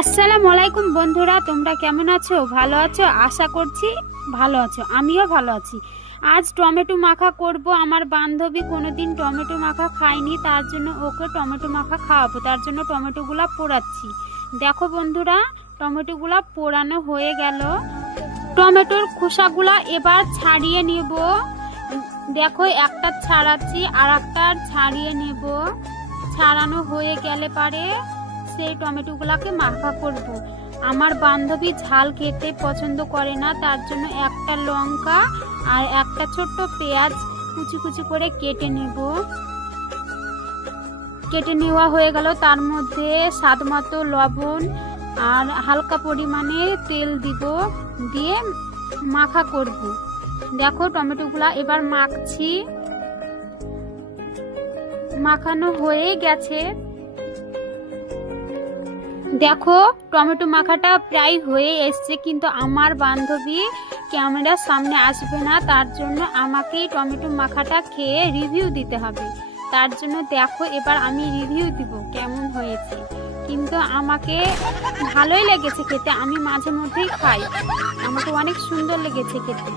আসসালামু আলাইকুম বন্ধুরা, তোমরা কেমন আছো? ভালো আছো? আশা করছি ভালো আছো। আমিও ভালো আছি। আজ টমেটো মাখা করব। আমার বান্ধবী কোনোদিন টমেটো মাখা খায়নি, তার জন্য ওকে টমেটো মাখা খাওয়াবো। তার জন্য টমেটোগুলা পোড়াচ্ছি। দেখো বন্ধুরা, টমেটোগুলা পোড়ানো হয়ে গেল। টমেটোর খোসাগুলা এবার ছাড়িয়ে নেব। দেখো, একটা ছাড়াচ্ছি আর একটা ছাড়িয়ে নেব। ছাড়ানো হয়ে গেলে পারে সেই টমেটোগুলাকে মাখা করব। আমার বান্ধবী ঝাল খেতে পছন্দ করে না, তার জন্য একটা লঙ্কা আর একটা ছোট্ট পেঁয়াজ কুচি কুচি করে কেটে নেব। কেটে নেওয়া হয়ে গেল। তার মধ্যে স্বাদ মতো লবণ আর হালকা পরিমাণে তেল দিব, দিয়ে মাখা করব। দেখো, টমেটোগুলা এবার মাখছি। মাখানো হয়ে গেছে। দেখো, টমেটো মাখাটা প্রায় হয়ে এসছে, কিন্তু আমার বান্ধবী ক্যামেরার সামনে আসবে না, তার জন্য আমাকেই টমেটো মাখাটা খেয়ে রিভিউ দিতে হবে। তার জন্য দেখো, এবার আমি রিভিউ দিব কেমন হয়েছে। কিন্তু আমাকে ভালোই লেগেছে খেতে, আমি মাঝে মধ্যেই খাই, আমাকে অনেক সুন্দর লেগেছে খেতে।